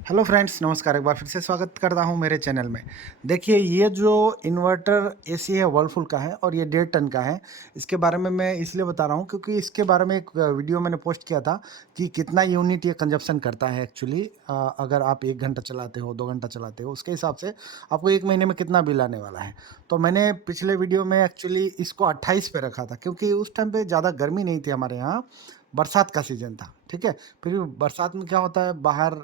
Hello friends, नमस्कार। एक बार फिर से स्वागत करता हूं मेरे चैनल में। देखिए, ये जो इन्वर्टर एसी है वर्लपूल का है और ये 1.5 टन का है। इसके बारे में मैं इसलिए बता रहा हूं क्योंकि इसके बारे में एक वीडियो मैंने पोस्ट किया था कि कितना यूनिट ये कंजप्शन करता है एक्चुअली। अगर आप 1 घंटा चलाते हो, 2 घंटा चलाते हो, उसके हिसाब से आपको 1 महीने में कितना बिल आने वाला है। तो मैंने पिछले वीडियो में एक्चुअली इसको 28 पे रखा था क्योंकि उस टाइम पे ज़्यादा गर्मी नहीं थी हमारे यहाँ, बरसात का सीज़न था, ठीक है? फिर भी बरसात में क्या होता है, बाहर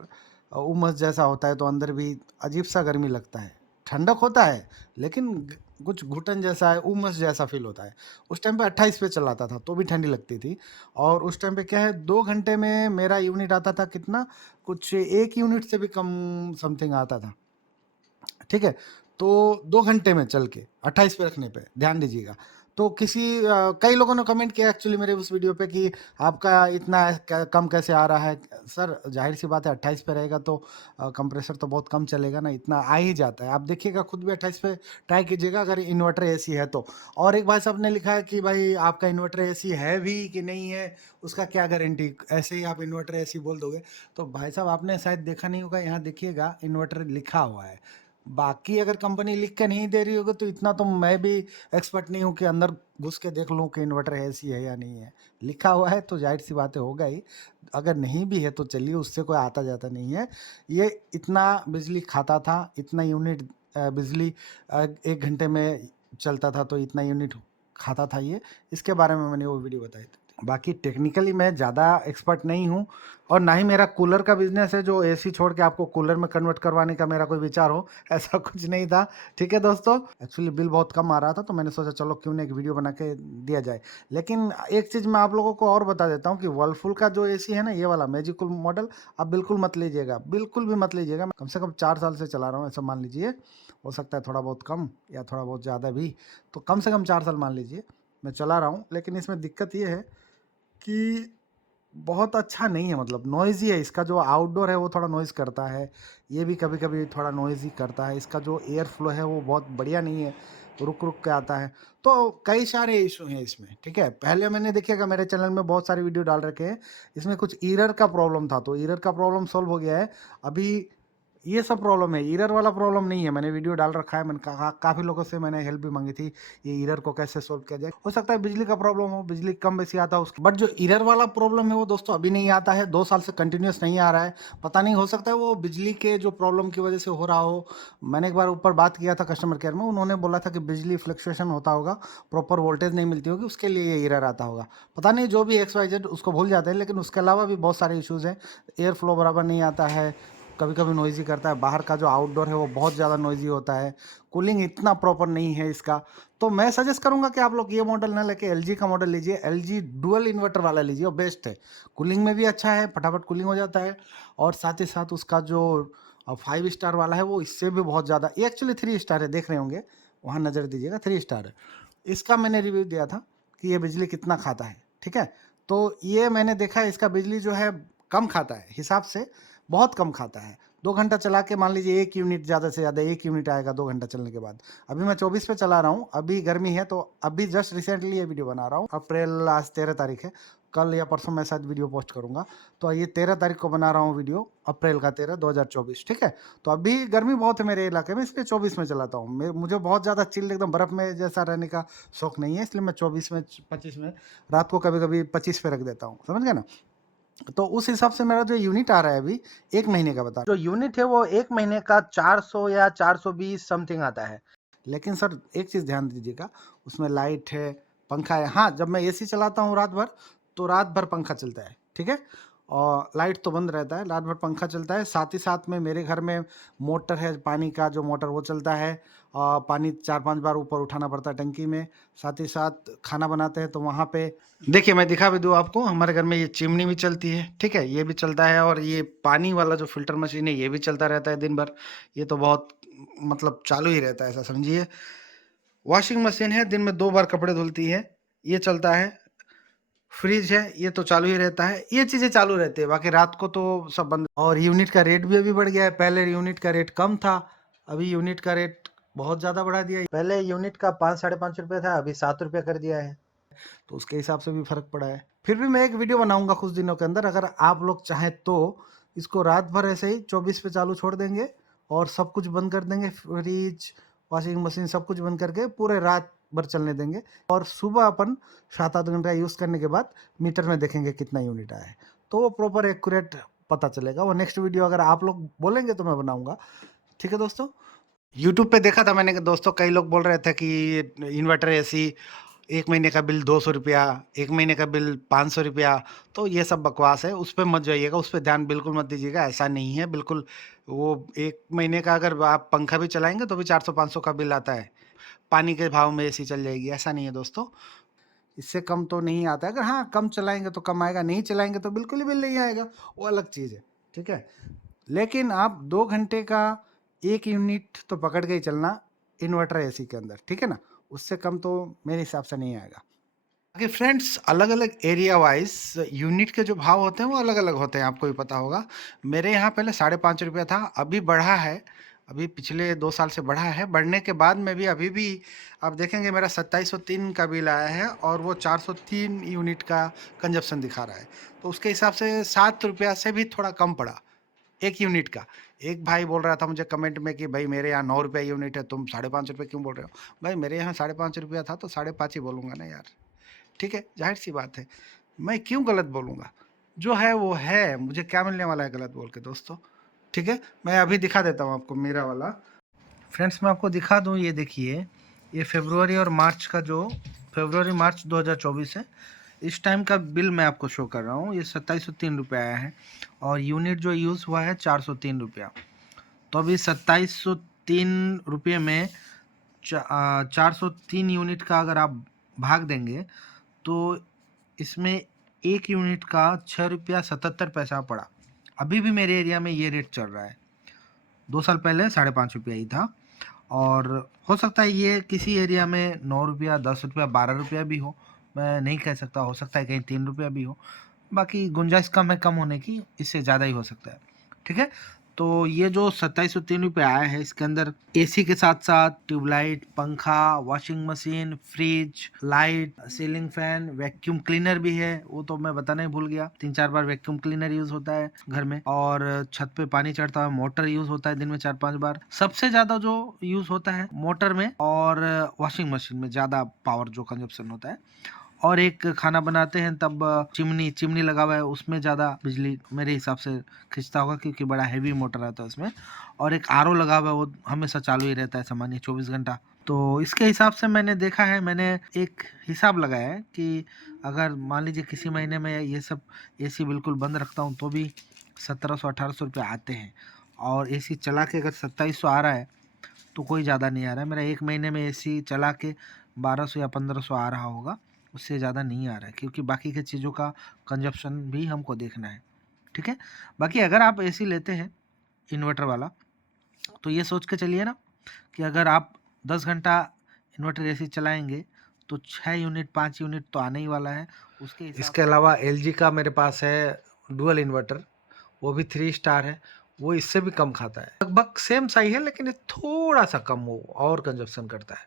उमस जैसा होता है तो अंदर भी अजीब-सा गर्मी लगता है। ठंडक होता है, लेकिन कुछ घुटन जैसा है, उमस जैसा फ़ील होता है। उस टाइम पे 28 पे चलाता था, तो भी ठंडी लगती थी। और उस टाइम पे क्या है, 2 घंटे में मेरा यूनिट आता था कितना, कुछ 1 यूनिट से भी कम समथिंग आता था। ठीक है? तो 2 घंटे में चल के 28 पे रखने पे, ध्यान दीजिएगा। तो कई लोगों ने कमेंट किया एक्चुअली मेरे उस वीडियो पे कि आपका इतना कम कैसे आ रहा है? सर, ज़ाहिर-सी बात है, 28 पे रहेगा तो कंप्रेसर तो बहुत कम चलेगा ना, इतना आ ही जाता है। आप देखिएगा, खुद भी 28 पे ट्राई कीजिएगा अगर इन्वर्टर एसी है तो। और एक भाई साहब ने लिखा है कि भाई आपका इन्वर्टर एसी है भी कि नहीं है, उसका क्या गारंटी? ऐसे ही आप इन्वर्टर एसी बोल दोगे। तो भाई साहब, आपने शायद देखा नहीं होगा, यहाँ देखिएगा इन्वर्टर लिखा हुआ है। बाकी अगर कंपनी लिख के नहीं दे रही होगी तो इतना तो मैं भी एक्सपर्ट नहीं हूँ कि अंदर घुस के देख लूँ कि इन्वर्टर ऐसी है या नहीं है। लिखा हुआ है तो ज़ाहिर सी बातें होगा ही। अगर नहीं भी है तो चलिए, उससे कोई आता जाता नहीं है। ये इतना बिजली खाता था, इतना यूनिट बिजली 1 घंटे में चलता था, तो इतना यूनिट खाता था ये। इसके बारे में मैंने वो वीडियो बताई थी। बाकी टेक्निकली मैं ज़्यादा एक्सपर्ट नहीं हूँ और ना ही मेरा कूलर का बिज़नेस है जो एसी छोड़ के आपको कूलर में कन्वर्ट करवाने का मेरा कोई विचार हो, ऐसा कुछ नहीं था। ठीक है दोस्तों, एक्चुअली बिल बहुत कम आ रहा था तो मैंने सोचा चलो क्यों ना एक वीडियो बना के दिया जाए। लेकिन एक चीज़ मैं आप लोगों को और बता देता हूँ कि वर्लपूल का जो एसी है ना, ये वाला मैजिकल मॉडल, आप बिल्कुल मत लीजिएगा, बिल्कुल भी मत लीजिएगा। मैं कम से कम 4 साल से चला रहा हूँ, ऐसा मान लीजिए। हो सकता है थोड़ा बहुत कम या थोड़ा बहुत ज़्यादा भी, तो कम से कम 4 साल मान लीजिए मैं चला रहा हूँ। लेकिन इसमें दिक्कत ये है कि बहुत अच्छा नहीं है, मतलब नॉइज़ी है। इसका जो आउटडोर है वो थोड़ा नॉइज़ करता है, ये भी कभी-कभी थोड़ा नॉइज़ी करता है। इसका जो एयर फ्लो है वो बहुत बढ़िया नहीं है, रुक-रुक के आता है। तो कई सारे इश्यू हैं इसमें, ठीक है? पहले मैंने देखिएगा मेरे चैनल में बहुत सारे वीडियो डाल रखे हैं, इसमें कुछ एरर का प्रॉब्लम था, तो एरर का प्रॉब्लम सॉल्व हो गया है। अभी ये सब प्रॉब्लम है, एरर वाला प्रॉब्लम नहीं है। मैंने वीडियो डाल रखा है, मैंने कहा, काफ़ी लोगों से मैंने हेल्प भी माँगी थी, ये एरर को कैसे सॉल्व किया जाए। हो सकता है बिजली का प्रॉब्लम हो, बिजली कम बेसी आता है उसकी, बट जो एरर वाला प्रॉब्लम है वो दोस्तों अभी नहीं आता है, 2 साल से कंटिन्यूअस नहीं आ रहा है। पता नहीं, हो सकता है वो बिजली के जो प्रॉब्लम की वजह से हो रहा हो। मैंने एक बार ऊपर बात किया था कस्टमर केयर में, उन्होंने बोला था कि बिजली फ्लक्चुएशन होता होगा, प्रॉपर वोल्टेज नहीं मिलती होगी, उसके लिए ये एरर आता होगा। पता नहीं, जो भी एक्स वाई जेड उसको भूल जाते हैं, लेकिन उसके अलावा भी बहुत सारे इश्यूज़ हैं। एयर फ्लो बराबर नहीं आता है, कभी-कभी नॉइज़ी करता है, बाहर का जो आउटडोर है वो बहुत ज़्यादा नॉइज़ी होता है, कूलिंग इतना प्रॉपर नहीं है इसका। तो मैं सजेस्ट करूँगा कि आप लोग ये मॉडल ना लेके एलजी का मॉडल लीजिए, एलजी डुअल इन्वर्टर वाला लीजिए, वो बेस्ट है। कूलिंग में भी अच्छा है, फटाफट कूलिंग हो जाता है और साथ ही साथ उसका जो 5 स्टार वाला है वो इससे भी बहुत ज़्यादा, ये एक्चुअली 3 स्टार है, देख रहे होंगे, वहाँ नज़र दीजिएगा, 3 स्टार है। इसका मैंने रिव्यू दिया था कि ये बिजली कितना खाता है, ठीक है? तो ये मैंने देखा है, इसका बिजली जो है कम खाता है, हिसाब से बहुत कम खाता है। 2 घंटा चला के मान लीजिए 1 यूनिट, ज़्यादा से ज़्यादा 1 यूनिट आएगा 2 घंटा चलने के बाद। अभी मैं 24 पे चला रहा हूँ, अभी गर्मी है तो अभी जस्ट रिसेंटली ये वीडियो बना रहा हूँ। अप्रैल, आज 13 तारीख है, कल या परसों मैं शायद वीडियो पोस्ट करूँगा। तो ये 13 तारीख को बना रहा हूँ वीडियो, अप्रैल का 13, 2024, ठीक है? तो अभी गर्मी बहुत है मेरे इलाके में, इसलिए 24 में चलाता हूँ। मुझे बहुत ज़्यादा चिल्ड एकदम बर्फ़ में जैसा रहने का शौक नहीं है, इसलिए मैं 24 में, 25 में, रात को कभी-कभी 25 पे रख देता हूँ, समझ गए ना? तो उस हिसाब से मेरा जो यूनिट आ रहा है अभी, 1 महीने का बता, जो यूनिट है वो 1 महीने का 400 या 420 समथिंग आता है। लेकिन सर, एक चीज़ ध्यान दीजिएगा, उसमें लाइट है, पंखा है। हाँ, जब मैं एसी चलाता हूँ रात भर, तो रात भर पंखा चलता है, ठीक है? और लाइट तो बंद रहता है, रात भर पंखा चलता है। साथ ही साथ में मेरे घर में मोटर है, पानी का जो मोटर वो चलता है। पानी 4-5 बार ऊपर उठाना पड़ता है टंकी में। साथ ही साथ खाना बनाते हैं तो वहाँ पे देखिए, मैं दिखा भी दूँ आपको, हमारे घर में ये चिमनी भी चलती है, ठीक है? ये भी चलता है और ये पानी वाला जो फ़िल्टर मशीन है, ये भी चलता रहता है दिन भर। ये तो बहुत, मतलब चालू ही रहता है, ऐसा समझिए। वॉशिंग मशीन है, दिन में 2 बार कपड़े धुलती है, ये चलता है। फ्रिज है, ये तो चालू ही रहता है। ये चीज़ें चालू रहती है, बाकी रात को तो सब बंद। और यूनिट का रेट भी अभी बढ़ गया है, पहले यूनिट का रेट कम था, अभी यूनिट का रेट बहुत ज़्यादा बढ़ा दिया है। पहले यूनिट का 5 साढ़े 5 रुपए था, अभी 7 रुपए कर दिया है। तो उसके हिसाब से भी फ़र्क पड़ा है। फिर भी मैं एक वीडियो बनाऊँगा कुछ दिनों के अंदर, अगर आप लोग चाहें तो इसको रात भर ऐसे ही 24 पे चालू छोड़ देंगे और सब कुछ बंद कर देंगे, फ्रिज, वॉशिंग मशीन सब कुछ बंद करके पूरे रात भर चलने देंगे और सुबह अपन 7-8 घंटा यूज़ करने के बाद मीटर में देखेंगे कितना यूनिट आया है। तो वो प्रॉपर एक्यूरेट पता चलेगा। वो नेक्स्ट वीडियो अगर आप लोग बोलेंगे तो मैं बनाऊँगा। ठीक है दोस्तों? यूट्यूब पे देखा था मैंने कि दोस्तों कई लोग बोल रहे थे कि इन्वर्टर एसी 1 महीने का बिल ₹200, 1 महीने का बिल ₹500। तो ये सब बकवास है, उस पे मत जाइएगा, उस पे ध्यान बिल्कुल मत दीजिएगा, ऐसा नहीं है बिल्कुल। वो 1 महीने का अगर आप पंखा भी चलाएँगे तो भी 400-500 का बिल आता है। पानी के भाव में एसी चल जाएगी, ऐसा नहीं है दोस्तों। इससे कम तो नहीं आता है। अगर हाँ, कम चलाएँगे तो कम आएगा, नहीं चलाएँगे तो बिल्कुल ही बिल नहीं आएगा, वो अलग चीज़ है, ठीक है? लेकिन आप 2 घंटे का 1 यूनिट तो पकड़ के ही चलना इन्वर्टर एसी के अंदर, ठीक है ना? उससे कम तो मेरे हिसाब से नहीं आएगा। बाकी फ्रेंड्स अलग-अलग एरिया वाइज़ यूनिट के जो भाव होते हैं वो अलग-अलग होते हैं, आपको भी पता होगा। मेरे यहाँ पहले ₹5.5 था, अभी बढ़ा है, अभी पिछले 2 साल से बढ़ा है। बढ़ने के बाद में भी अभी भी आप देखेंगे मेरा 2703 का बिल आया है और वो 403 यूनिट का कंजप्शन दिखा रहा है। तो उसके हिसाब से ₹7 से भी थोड़ा कम पड़ा। 1 यूनिट का। एक भाई बोल रहा था मुझे कमेंट में कि भाई मेरे यहाँ ₹9 यूनिट है, तुम ₹5.5 क्यों बोल रहे हो? भाई मेरे यहाँ ₹5.5 था तो 5.5 ही बोलूँगा ना यार, ठीक है? ज़ाहिर-सी बात है। मैं क्यों गलत बोलूँगा? जो है वो है, मुझे क्या मिलने वाला है गलत बोल के दोस्तों, ठीक है? मैं अभी दिखा देता हूँ आपको मेरा वाला। फ्रेंड्स मैं आपको दिखा दूँ, ये देखिए, ये फ़रवरी और मार्च का जो फ़रवरी-मार्च 2024 है। इस टाइम का बिल मैं आपको शो कर रहा हूँ, ये ₹2703 आया है और यूनिट जो यूज़ हुआ है ₹403। तो अभी ₹2703 में 403 यूनिट का अगर आप भाग देंगे तो इसमें 1 यूनिट का ₹6.77 पड़ा। अभी भी मेरे एरिया में ये रेट चल रहा है। 2 साल पहले ₹5.5 ही था और हो सकता है ये किसी एरिया में ₹9, ₹10, ₹12 भी हो। मैं नहीं कह सकता, हो सकता है कहीं ₹3 भी हो। बाकी गुंजाइश कम है कम होने की, इससे ज़्यादा ही हो सकता है, ठीक है? तो ये जो ₹2703 आया है, इसके अंदर एसी के साथ-साथ ट्यूबलाइट, पंखा, washing machine, fridge, light, ceiling fan, vacuum cleaner भी है, वो तो मैं बताना ही भूल गया। 3-4 बार वैक्यूम क्लीनर यूज़ होता है घर में और छत पे पानी चढ़ता है, मोटर यूज़ होता है दिन में 4-5 बार। सबसे ज़्यादा जो यूज़ होता है मोटर में और वॉशिंग मशीन में ज़्यादा पावर जो कंजप्शन होता है। और एक खाना बनाते हैं तब चिमनी लगा हुआ है, उसमें ज़्यादा बिजली मेरे हिसाब से खींचता होगा क्योंकि बड़ा हेवी मोटर आता है उसमें। और एक आरओ लगा हुआ है, वो हमेशा चालू ही रहता है सामान्य 24 घंटा। तो इसके हिसाब से मैंने देखा है, मैंने एक हिसाब लगाया है कि अगर मान लीजिए किसी महीने में ये सब एसी बिल्कुल बंद रखता हूँ तो भी 1700-1800 आते हैं और एसी चला के अगर 2700 आ रहा है तो कोई ज़्यादा नहीं आ रहा है। मेरा 1 महीने में एसी चला के 1200 या 1500 आ रहा होगा, उससे ज़्यादा नहीं आ रहा है क्योंकि बाकी की चीज़ों का कंजप्शन भी हमको देखना है, ठीक है? बाकी अगर आप एसी लेते हैं इन्वर्टर वाला, तो ये सोच के चलिए ना कि अगर आप 10 घंटा इन्वर्टर एसी चलाएँगे, तो 6 यूनिट 5 यूनिट तो आने ही वाला है। उसके हिसाब इसके अलावा एलजी का मेरे पास है डुअल इन्वर्टर, वो भी 3 स्टार है, वो इससे भी कम खाता है। लगभग सेम सा ही है लेकिन ये थोड़ा-सा कम वो और कंजप्शन करता है।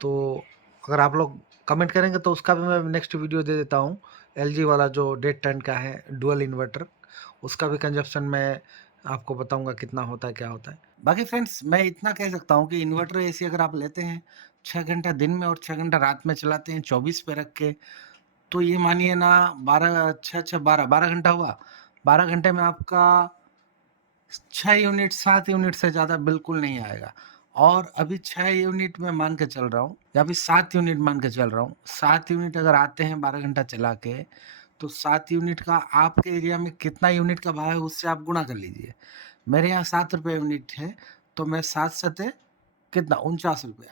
तो अगर आप लोग कमेंट करेंगे तो उसका भी मैं नेक्स्ट वीडियो दे देता हूँ। एलजी वाला जो 1.5 टन का है डुअल इन्वर्टर, उसका भी कंजप्शन मैं आपको बताऊँगा कितना होता है, क्या होता है। बाकी फ्रेंड्स मैं इतना कह सकता हूँ कि इन्वर्टर एसी अगर आप लेते हैं 6 घंटा दिन में और 6 घंटा रात में चलाते हैं 24 पे रख के, तो ये मानिए ना 12 6-6 12 घंटा हुआ। 12 घंटे में आपका 6 यूनिट 7 यूनिट से ज़्यादा बिल्कुल नहीं आएगा और अभी 6 यूनिट मैं मान के चल रहा हूँ या अभी 7 यूनिट मान के चल रहा हूँ। 7 यूनिट अगर आते हैं 12 घंटा चला के, तो 7 यूनिट का आपके एरिया में कितना यूनिट का भाव है उससे आप गुणा कर लीजिए। मेरे यहाँ ₹7 यूनिट है, तो मैं 7 सते कितना ₹49,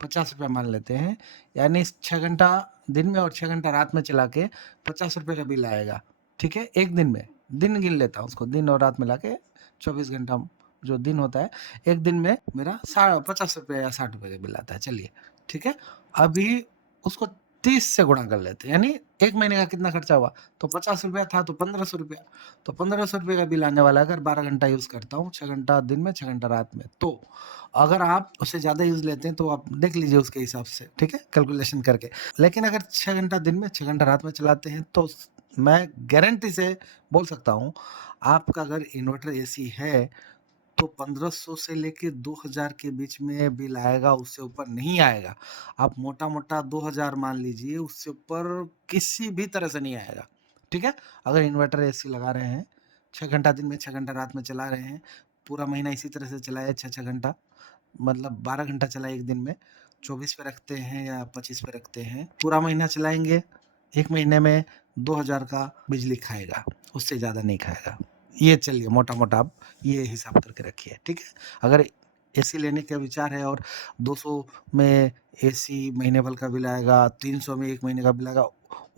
₹50 मान लेते हैं, यानी 6 घंटा दिन में और 6 घंटा रात में चला के ₹50 का बिल आएगा, ठीक है? 1 दिन में, दिन गिन लेता हूँ उसको, दिन और रात मिला के 24 घंटा जो दिन होता है, 1 दिन में मेरा ₹50 या ₹60 का बिल आता है, चलिए, ठीक है? अभी उसको 30 से गुणा कर लेते हैं, यानी 1 महीने का कितना खर्चा हुआ? तो ₹50 था तो ₹1500, तो ₹1500 का बिल आने वाला है अगर 12 घंटा यूज़ करता हूँ, 6 घंटा दिन में, 6 घंटा रात में। तो अगर आप उससे ज़्यादा यूज़ लेते हैं तो आप देख लीजिए उसके हिसाब से, ठीक है? कैलकुलेशन करके। लेकिन अगर 6 घंटा दिन में, 6 घंटा रात में चलाते हैं तो मैं गारंटी से बोल सकता हूँ, आपका अगर इन्वर्टर एसी है तो 1500 से लेके 2000 के बीच में बिल आएगा, उससे ऊपर नहीं आएगा। आप मोटा-मोटा 2000 मान लीजिए, उससे ऊपर किसी भी तरह से नहीं आएगा, ठीक है? अगर इन्वर्टर एसी लगा रहे हैं, 6 घंटा दिन में, 6 घंटा रात में चला रहे हैं, पूरा महीना इसी तरह से चलाए 6-6 घंटा, मतलब 12 घंटा चलाए 1 दिन में, 24 पे रखते हैं या 25 पे रखते हैं, पूरा महीना चलाएँगे, 1 महीने में 2000 का बिजली खाएगा, उससे ज़्यादा नहीं खाएगा। ये चलिए मोटा-मोटा आप ये हिसाब करके रखिए, ठीक है? अगर एसी लेने का विचार है और 200 में एसी महीने भर का बिल आएगा, 300 में 1 महीने का बिल आएगा,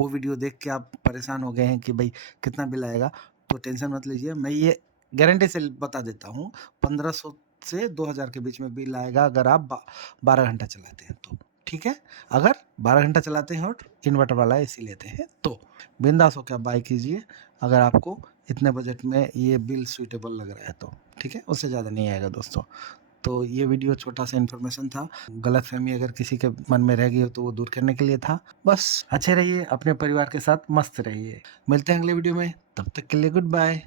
वो वीडियो देख के आप परेशान हो गए हैं कि भई कितना बिल आएगा, तो टेंशन मत लीजिए। मैं ये गारंटी से बता देता हूँ, 1500 से 2000 के बीच में बिल आएगा अगर आप 12 घंटा चलाते हैं तो, ठीक है? अगर 12 घंटा चलाते हैं और इन्वर्टर वाला एसी लेते हैं तो, बिंदास होके आप बाय कीजिए, अगर आपको इतने बजट में ये बिल सूटेबल लग रहा है तो, ठीक है? उससे ज़्यादा नहीं आएगा दोस्तों। तो ये वीडियो छोटा-सा इन्फॉर्मेशन था, गलतफ़हमी अगर किसी के मन में रह गई हो तो वो दूर करने के लिए था। बस अच्छे रहिए, अपने परिवार के साथ मस्त रहिए। मिलते हैं अगले वीडियो में, तब तक के लिए गुड बाय।